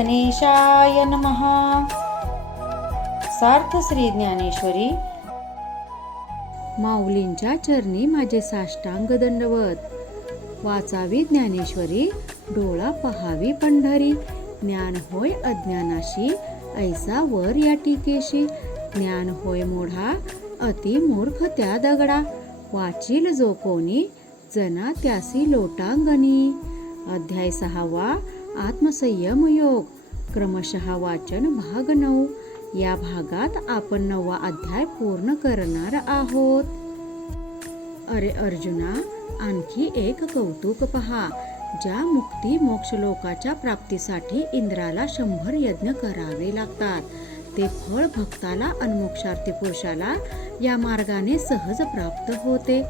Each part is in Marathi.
गणेशाय नमः. सार्थ श्री ज्ञानेश्वरी. माऊलींच्या चरणी माझे साष्टांग दंडवत. वाचावी ज्ञानेश्वरी, डोळा पहावी पंढरी. ज्ञान होय अज्ञानाशी, ऐसा वर या टीकेशी. ज्ञान होय मोढा, अति मूर्ख त्या दगडा. वाचील जो कोणी, जना त्यासी लोटांगणी. अध्याय 6 आत्मसंयम योग. क्रमशः वाचन भाग 9. या भागात आपण 9वा अध्याय पूर्ण करणार आहोत. अरे अर्जुना, आणखी एक कौतुक पहा. ज्या मुक्ती मोक्ष लोकाच्या प्राप्तीसाठी इंद्राला 100 यज्ञ करावे लागतात, ते फळ भक्ताला आणि मोक्षार्थी पुरुषाला या मार्गाने सहज प्राप्त होते.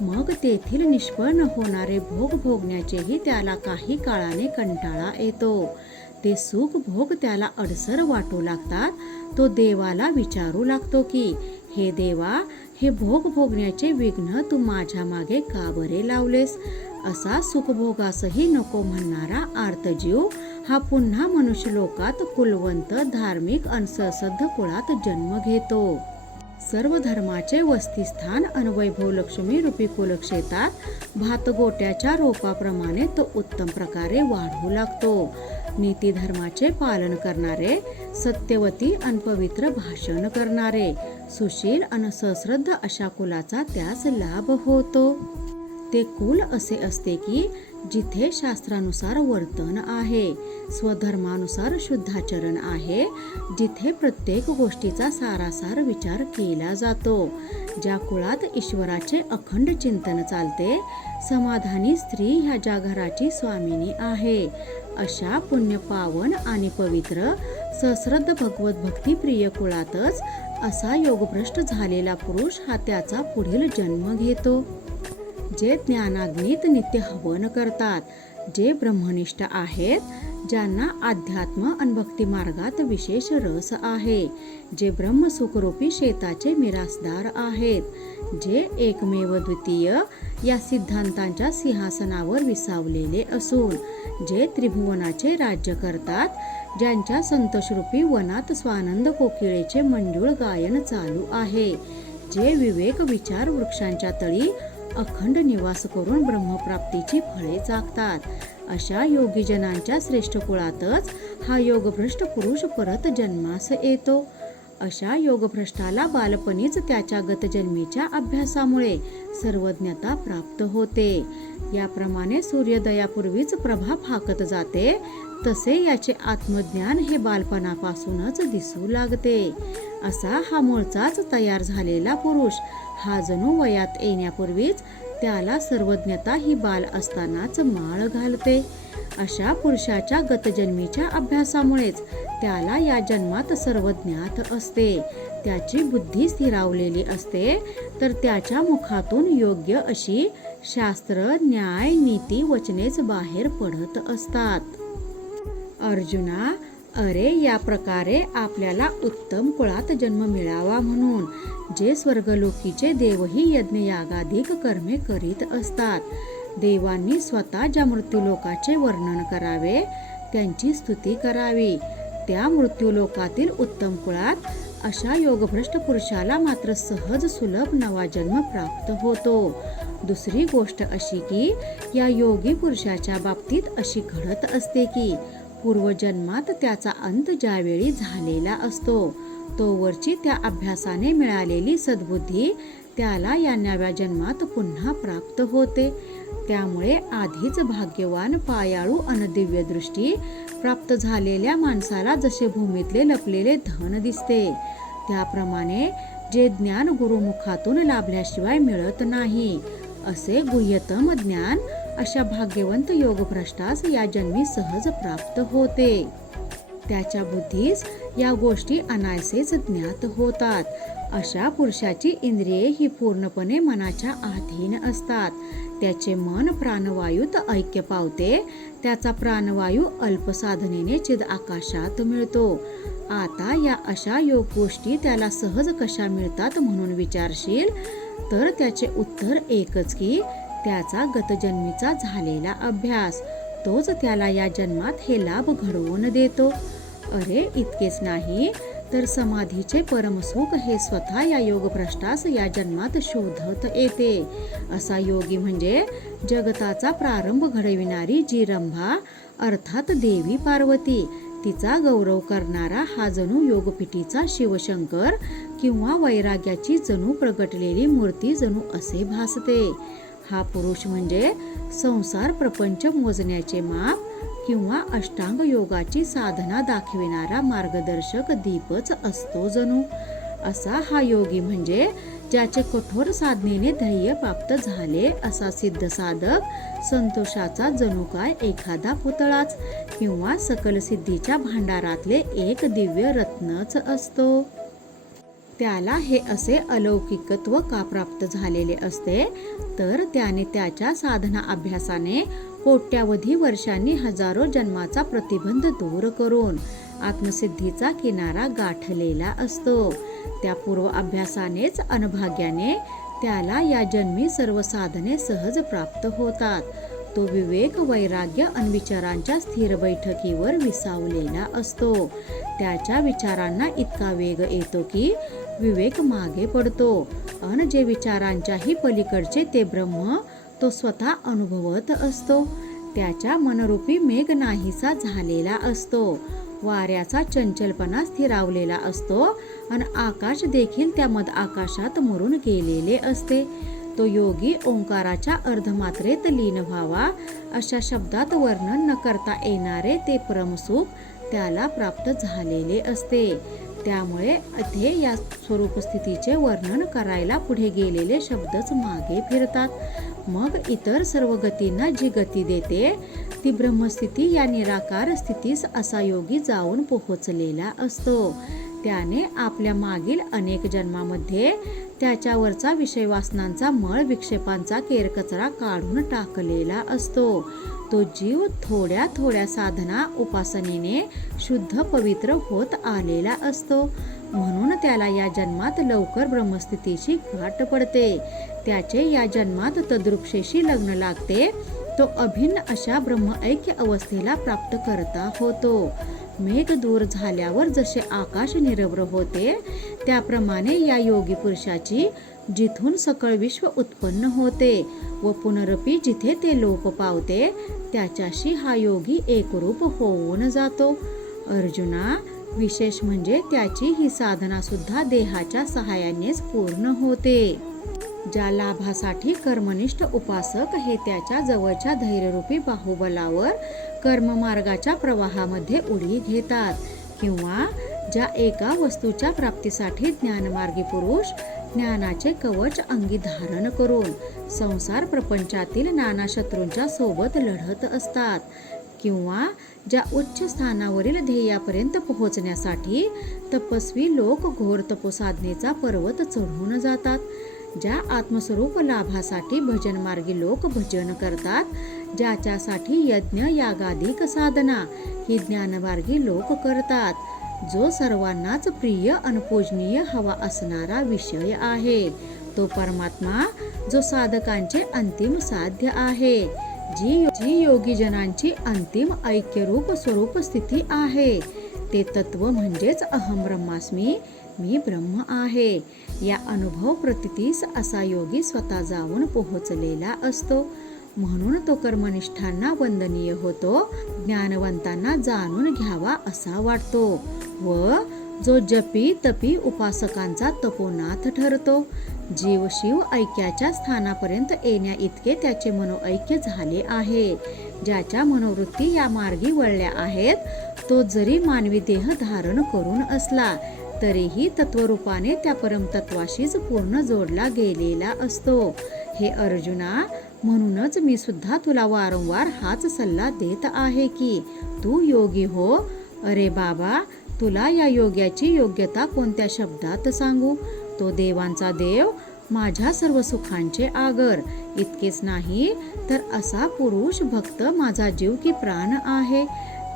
मग तेथील निष्फळ होणारे भोग भोगण्याचेही त्याला काही काळाने कंटाळा येतो. ते सुख भोग त्याला अडसर वाटू लागतात. तो देवाला विचारू लागतो की, हे देवा, हे भोग भोगण्याचे विघ्न तू माझ्या मागे का बरे लावलेस. असा सुखभोगासही नको म्हणणारा आर्तजीव हा पुन्हा मनुष्य लोकात कुलवंत, धार्मिक आणि ससद्ध कुळात जन्म घेतो. सर्व धर्माचे वस्तीस्थान आणि वैभव लक्ष्मी रूपी कुलक्षेत्रात भातगोट्याच्या रोपाप्रमाणे तो उत्तम प्रकारे वाढू लागतो. नीती धर्माचे पालन करणारे, सत्यवती आणि पवित्र भाषण करणारे, सुशील आणि सश्रद्ध अशा कुलाचा त्यास लाभ होतो. ते कुल असे असते की जिथे शास्त्रानुसार वर्तन आहे, स्वधर्मानुसार शुद्धाचरण आहे, जिथे प्रत्येक गोष्टीचा सारासार विचार केला जातो, ज्या कुळात ईश्वराचे अखंड चिंतन चालते, समाधानी स्त्री ह्या ज्या घराची स्वामिनी आहे, अशा पुण्य पावन आणि पवित्र सश्रद्ध भगवत भक्ती प्रिय कुळातच असा योगभ्रष्ट झालेला पुरुष हा त्याचा पुढील जन्म घेतो. जे ज्ञानाग्नीत नित्य हवन करतात, जे ब्रह्मनिष्ठ आहेत, ज्यांना अध्यात्म आणि भक्ती मार्गात विशेष रस आहे, जे ब्रह्मसुखरूपी शेताचे मिरासदार आहेत, जे एकमेव द्वितीय या सिद्धांतांच्या सिंहासनावर विसावलेले असून जे त्रिभुवनाचे राज्य करतात, ज्यांच्या संतोषरूपी वनात स्वानंद कोकिळेचे मंजूळ गायन चालू आहे, जे विवेक विचार वृक्षांच्या तळी अखंड निवास करून ब्रह्मप्राप्तीची फळे चाखतात, अशा योगीजनांच्या श्रेष्ठ कुळातच हा योगभ्रष्ट पुरुष परत जन्मास येतो. अशा योगभ्रष्टाला बालपणीच त्याच्या गतजन्मीच्या अभ्यासामुळे सर्वज्ञता प्राप्त होते. याप्रमाणे सूर्योदयापूर्वीच प्रभा फाकत जाते, तसे याचे आत्मज्ञान हे बालपणापासूनच दिसू लागते. असा हा मूळचाच तयार झालेला पुरुष हा जणू वयात येण्यापूर्वीच त्याला सर्वज्ञता ही बाल असतानाच माळ घालते. अशा पुरुषाच्या गतजन्मीच्या अभ्यासामुळेच त्याला या जन्मात सर्व ज्ञात असते. त्याची बुद्धी स्थिरावलेली असते, तर त्याच्या मुखातून योग्य अशी शास्त्र, न्याय, नीती वचनेच बाहेर पडत असतात. अर्जुना, अरे या प्रकारे आपल्याला उत्तम कुळात जन्म मिळावा म्हणून जे स्वर्गलोकीचे देवही यज्ञयागाधिक कर्मे करीत असतात. देवांनी स्वतः ज्या मृत्यूलोकाचे वर्णन करावे, त्यांची स्तुती करावी. त्या मृत्यूलोकातील उत्तम कुळात अशा योगभ्रष्ट पुरुषाला मात्र सहज सुलभ नवा जन्म प्राप्त होतो. दुसरी गोष्ट अशी की या योगी पुरुषाच्या बाबतीत अशी घडत असते की पूर्वजन्मात त्याचा अंत ज्यावेळी झालेला असतो, तोवरची त्या अभ्यासाने मिळालेली सद्बुद्धी त्याला या नव्या जन्मात पुन्हा प्राप्त होते. त्यामुळे आधीच भाग्यवान, पायाळू आणि दिव्य दृष्टी प्राप्त झालेल्या माणसाला जसे भूमीतले लपलेले धन दिसते, त्याप्रमाणे जे ज्ञान गुरुमुखातून लाभल्याशिवाय मिळत नाही, असे गुह्यतम ज्ञान अशा भाग्यवंत योगभ्रष्टास या जन्मी सहज प्राप्त होते. त्याच्या बुद्धीस या गोष्टी अनायसेच ज्ञात होतात. अशा पुरुषाची इंद्रिये ही पूर्णपणे मनाच्या अधीन असतात. त्याचे मन प्राणवायूत ऐक्य पावते. त्याचा प्राणवायू अल्प साधनेने चिद आकाशात मिळतो. आता या अशा योग गोष्टी त्याला सहज कशा मिळतात म्हणून विचारशील तर त्याचे उत्तर एकच की त्याचा गतजन्मीचा झालेला अभ्यास, तोच त्याला या जन्मात हे लाभ घडवून देतो. अरे इतकेच नाही तर समाधीचे परमसुख हे स्वतः या योगभ्रष्टास या जन्मात शोधत येते. असा योगी म्हणजे जगताचा प्रारंभ घडविणारी जी रंभा अर्थात देवी पार्वती, तिचा गौरव करणारा हा जणू योगपीठीचा शिवशंकर किंवा वैराग्याची जणू प्रगटलेली मूर्ती जणू असे भासते. हा पुरुष म्हणजे संसार प्रपंच मोजण्याचे माप किंवा अष्टांग योगाची साधना दाखविणारा मार्गदर्शक दीपच असतो जणू. असा हा योगी म्हणजे ज्याचे कठोर साधनेने ध्येय प्राप्त झाले असा सिद्ध साधक संतोषाचा जणू काय एखादा पुतळाच किंवा सकल सिद्धीच्या भांडारातले एक दिव्य रत्नच असतो. त्याला हे असे अलौकिकत्व का प्राप्त झालेले असते तर त्याने त्याच्या साधना अभ्यासाने कोट्यावधी वर्षांनी हजारो जन्माचा प्रतिबंध दूर करून आत्मसिद्धीचा किनारा गाठलेला असतो. त्या पूर्व अभ्यासानेच अनभाग्याने त्याला या जन्मी सर्व साधने सहज प्राप्त होतात. तो विवेक वैराग्य अन विचारांच्या स्थिर बैठकीवर विसावलेला असतो. त्याच्या विचारांना इतका वेग येतो की विवेक मागे पडतो अन जे विचारांच्याही पलीकडचे ते ब्रह्म तो स्वतः अनुभवत असतो. त्याच्या मनरूपी मेघ नाहीसा झालेला असतो. वाऱ्याचा चंचलपणा स्थिरावलेला असतो आणि आकाश देखील त्या मध आकाशात मुरून गेलेले असते. तो योगी ओंकाराच्या अर्धमात्रेत लीन व्हावा अशा शब्दात वर्णन न करता येणारे ते परमसुख त्याला प्राप्त झालेले असते. त्यामुळे इथे या स्वरूप स्थितीचे वर्णन करायला पुढे गेलेले शब्दच मागे फिरतात. मग इतर सर्व गतींना जी गती देते ती ब्रह्मस्थिती या निराकार स्थितीस असा योगी जाऊन पोहोचलेला असतो. त्याने आपल्या मागील अनेक जन्मामध्ये त्याच्यावरचा विषय वासनांचा मळ विक्षेपांचा केरकचरा काढून टाकलेला असतो. तो जीव थोड्या थोड्या साधना उपासनेने शुद्ध पवित्र होत आलेला असतो. म्हणून त्याला या जन्मात लवकर ब्रह्मस्थितीची गाठ पडते. त्याचे या जन्मात तद्रुक्षेशी लग्न लागते. तो अभिन्न अशा ब्रह्मऐक्य अवस्थेला प्राप्त करता होतो. मेघ दूर झाल्यावर जसे आकाश निरभ्र होते त्याप्रमाणे या योगी पुरुषाची जिथून सकळ विश्व उत्पन्न होते व पुनरपी जिथे ते लोप पावते त्याच्याशी हा योगी एकरूप होऊन जातो. अर्जुना, विशेष म्हणजे त्याची ही साधना सुद्धा देहाच्या सहाय्यानेच पूर्ण होते. ज्या लाभासाठी कर्मनिष्ठ उपासक हे त्याच्या जवळच्या धैर्यरूपी बाहुबलावर कर्ममार्गाच्या प्रवाहामध्ये उडी घेतात किंवा ज्या एका वस्तूच्या प्राप्तीसाठी ज्ञानमार्गी पुरुष ज्ञानाचे कवच अंगी धारण करून संसार प्रपंचातील नाना शत्रूंच्या सोबत लढत असतात किंवा ज्या उच्च स्थानावरील ध्येयापर्यंत पोहोचण्यासाठी तपस्वी लोक घोर तपोसाधनेचा पर्वत चढून जातात, ज्या आत्मस्वरूप लाभासाठी भजनमार्गी लोक भजन करतात, ज्याच्यासाठी यज्ञ यागादिक साधना ही ज्ञानमार्गी लोक करतात, जो सर्वांनाच प्रिय अन पूजनीय हवा असणारा विषय आहे, तो परमात्मा जो साधकांचे अंतिम साध्य आहे, जी योगीजनांची अंतिम ऐक्यरूप स्वरूप स्थिती आहे, ते तत्व म्हणजेच अहम ब्रह्मास्मी, मी ब्रह्म आहे. या अनुभव प्रतितीस असा योगी स्वतः जाऊन पोहोचलेला असतो. म्हणून तो कर्मनिष्ठांना वंदनीय होतो, ज्ञानवंतांना जाणून घ्यावा असा वाटतो व जो जपी तपी उपासकांचा तपोनाथ ठरतो. जीव शिव ऐक्याच्या स्थानापर्यंत येण्या इतके त्याचे मनोऐक्य झाले आहे. ज्याच्या मनोवृत्ती या मार्गी वळल्या आहेत, तो जरी मानवी देह धारण करून असला तरीही तत्वरूपाने त्या परमतत्वाशीच पूर्ण जोडला गेलेला असतो. हे अर्जुना, म्हणूनच मी सुद्धा तुला वारंवार हाच सल्ला देत आहे की तू योगी हो. अरे बाबा, तुला या योग्याची योग्यता कोणत्या शब्दात सांगू? तो देवांचा देव, माझ्या सर्व सुखांचे आगर. इतकेच नाही तर असा पुरुष भक्त माझा जीव की प्राण आहे.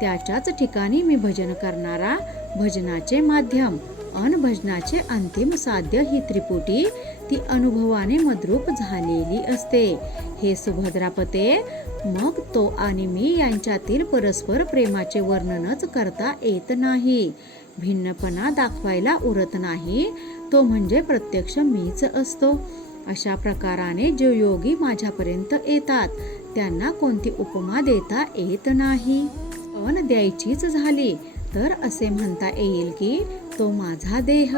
त्याच्याच ठिकाणी मी भजन करणारा, भजनाचे माध्यम अन भजनाचे अंतिम साध्य ही त्रिपुटी ती अनुभवाने मद्रूप झालेली असते. हे सुभद्रापते, मग तो आणि मी यांच्यातील परस्पर प्रेमाचे वर्णनच करता येत नाही. भिन्नपणा दाखवायला उरत नाही, तो म्हणजे प्रत्यक्ष मीच असतो. अशा प्रकाराने जे योगी माझ्यापर्यंत येतात त्यांना कोणती उपमा देता येत नाही. पण द्यायचीच झाली तर असे म्हणता येईल की तो माझा देह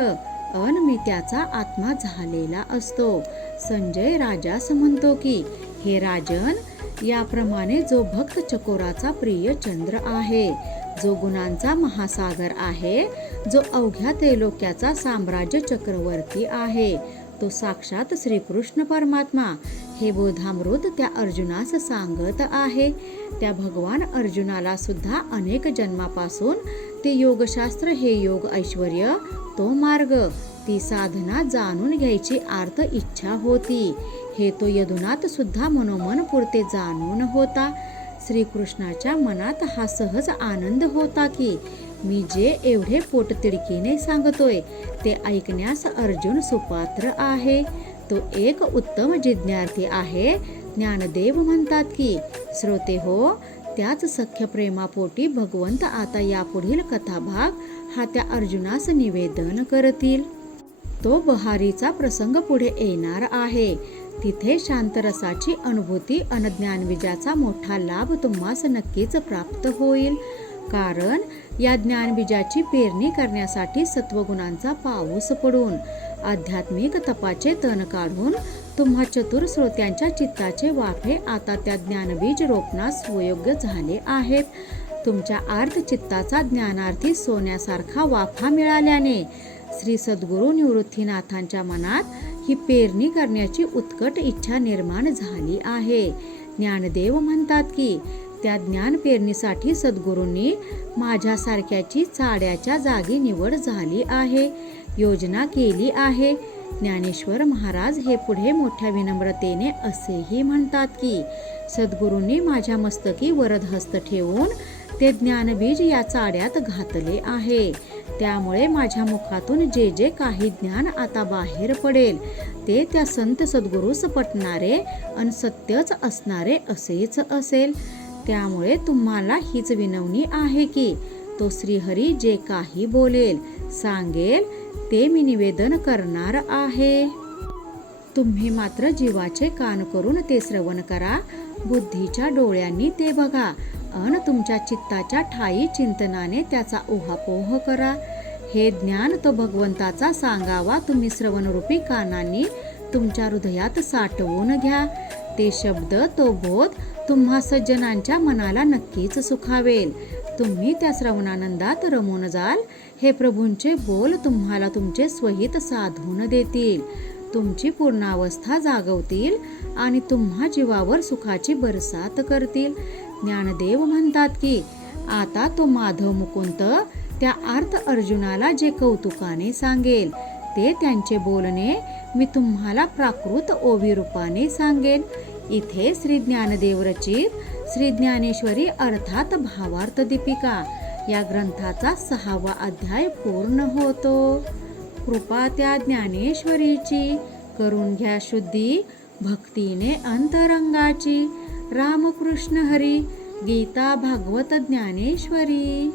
अन मी त्याचा आत्मा झालेला असतो. संजय राजास म्हणतो की, हे राजन, याप्रमाणे जो भक्त चकोराचा प्रिय चंद्र आहे, जो गुणांचा महासागर आहे, जो अवघ्या त्रैलोक्याचा साम्राज्य चक्रवर्ती आहे, तो साक्षात श्रीकृष्ण परमात्मा हे बोधामृत त्या अर्जुनास सांगत आहे. त्या भगवान अर्जुनाला सुद्धा अनेक जन्मापासून ते योगशास्त्र, हे योग ऐश्वर्य, तो मार्ग, ती साधना जाणून घ्यायची आर्त इच्छा होती. हे तो यदुनाथ सुद्धा मनोमन पुरते जाणून होता. श्रीकृष्णाच्या मनात हा सहज आनंद होता की मी जे एवढे पोटतिडकीने सांगतोय ते ऐकण्यास अर्जुन सुपात्र आहे. तो एक उत्तम जिज्ञार्थी आहे. ज्ञानदेव म्हणतात की, श्रोते हो, त्याच सख्य प्रेमापोटी भगवंत आता यापुढील कथाभाग हा त्या अर्जुनास निवेदन करतील. तो बहारीचा प्रसंग पुढे येणार आहे. तिथे शांतरसाची अनुभूती अन ज्ञानबीजाचा मोठा लाभ तुम्हास नक्कीच प्राप्त होईल. कारण या ज्ञानबीजाची पेरणी करण्यासाठी सत्वगुणांचा पाऊस पडून, आध्यात्मिक तपाचे तण काढून तुम्हा चतुर श्रोत्यांच्या चित्ताचे वाफे आता त्या ज्ञानबीज रोपणास सुयोग्य झाले आहेत. तुमच्या आर्त चित्ताचा ज्ञानार्थी सोन्यासारखा वाफा मिळाल्याने श्री सद्गुरू निवृत्तीनाथांच्या मनात ही पेरणी करण्याची उत्कट इच्छा निर्माण झाली आहे. ज्ञानदेव म्हणतात की, त्या ज्ञान पेरणीसाठी सद्गुरूंनी माझ्यासारख्याची चाड्याच्या जागी निवड झाली आहे, योजना केली आहे. ज्ञानेश्वर महाराज हे पुढे मोठ्या विनम्रतेने असेही म्हणतात की, सद्गुरूंनी माझ्या मस्तकी वरदहस्त ठेवून ते ज्ञानबीज या चाड्यात घातले आहे. त्यामुळे माझ्या मुखातून जे जे काही ज्ञान आता बाहेर पडेल ते त्या संत सद्गुरूस पटणारे अन सत्यच असणारे असेच असेल. त्यामुळे तुम्हाला हीच विनवणी आहे की तो श्रीहरी जे काही बोलेल, सांगेल ते मी निवेदन करणार आहे. तुम्ही मात्र जीवाचे कान करून ते श्रवण करा, बुद्धीच्या डोळ्यांनी ते बघा अन तुमच्या चित्ताच्या ठायी चिंतनाने त्याचा उहापोह करा. हे ज्ञान तो भगवंताचा सांगावा तुम्ही श्रवणरूपी कानांनी तुमच्या हृदयात साठवून घ्या. ते शब्द, तो बोध तुम्हा सज्जनांच्या मनाला नक्कीच सुखावेल. तुम्ही त्या श्रवणानंदात रमून जाल. हे प्रभूंचे बोल तुम्हाला तुमचे स्वहित साधून देतील, तुमची पूर्णावस्था जागवतील आणि तुम्हा जीवावर सुखाची बरसात करतील. ज्ञानदेव म्हणतात की, आता तो माधव मुकुंद त्या आर्त अर्जुनाला जे कौतुकाने सांगेल ते त्यांचे बोलणे मी तुम्हाला प्राकृत ओवी रूपाने सांगेन. इथे श्री ज्ञानदेव रचित श्री ज्ञानेश्वरी अर्थात भावार्थ दीपिका या ग्रंथाचा 6वा अध्याय पूर्ण होतो. कृपा त्या ज्ञानेश्वरीची, करून घ्या शुद्धी भक्तीने अंतरंगाची. रामकृष्ण हरी. गीता भागवत ज्ञानेश्वरी.